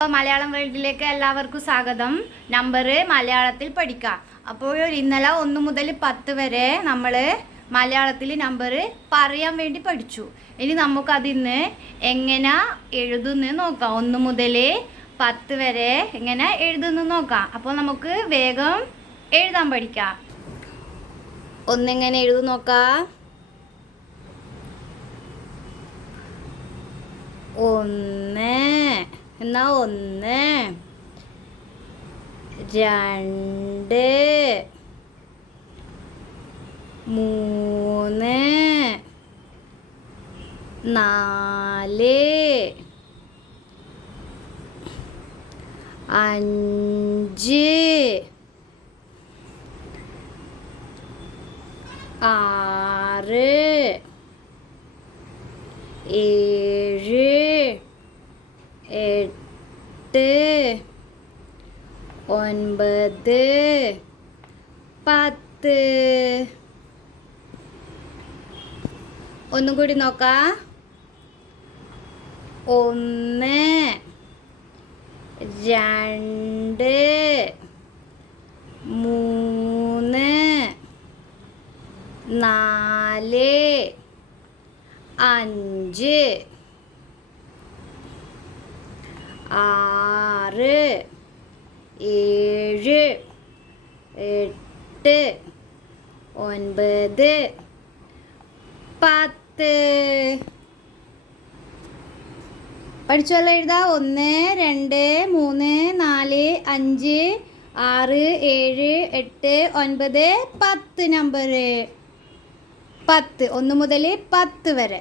മലയാളം വേൾഡിലേക്ക് എല്ലാവർക്കും സ്വാഗതം. നമ്പർ മലയാളത്തിൽ പഠിക്കാം. അപ്പോൾ ഇന്നലെ 1 മുതൽ 10 വരെ നമ്മൾ മലയാളത്തിൽ നമ്പർ പറയാൻ വേണ്ടി പഠിച്ചു. ഇനി നമുക്കതിന്ന് എങ്ങനെ എഴുതുന്നു നോക്കാം. 1 മുതൽ 10 വരെ എങ്ങനെ എഴുതുന്നു നോക്കാം. അപ്പോൾ നമുക്ക് വേഗം എഴുതാൻ പഠിക്കാം. ഒന്നെങ്ങനെ എഴുതും നോക്കാം. 1 എന്നാ 1 2 3 4 5 6 7 8 9 10 ഒന്നും കൂടി നോക്കാം. 1 2 3 4 5 6 7 8 9 10 പഠിച്ചോല്ലോ. എഴുതാ 1 2 3 4 5 6 7 8 9 10 നമ്പർ 10 1 മുതൽ 10 വരെ.